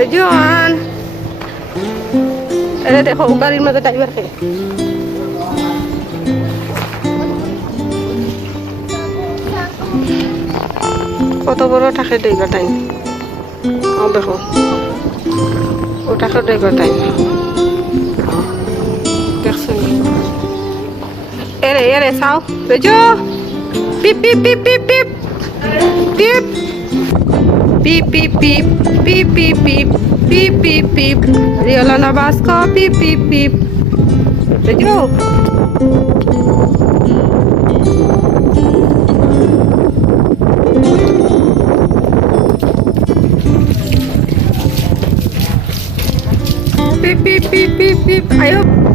Rejuan. দেখো গাড়ির মধ্যে ড্রাইভার কে কত বড় টাকা ড্রাইভার টাইম দেখো ও টাকা ড্রাইভার টাইম দেখছো এরে এরে চাও বেজো পিপ পিপ পিপ পিপ পিপ পিপ পিপ পিপ পিপ পিপ পিপ পিপ পিপ পিপ Riola Nabasco pip pip pip bejo pip pip pip pip pip ayo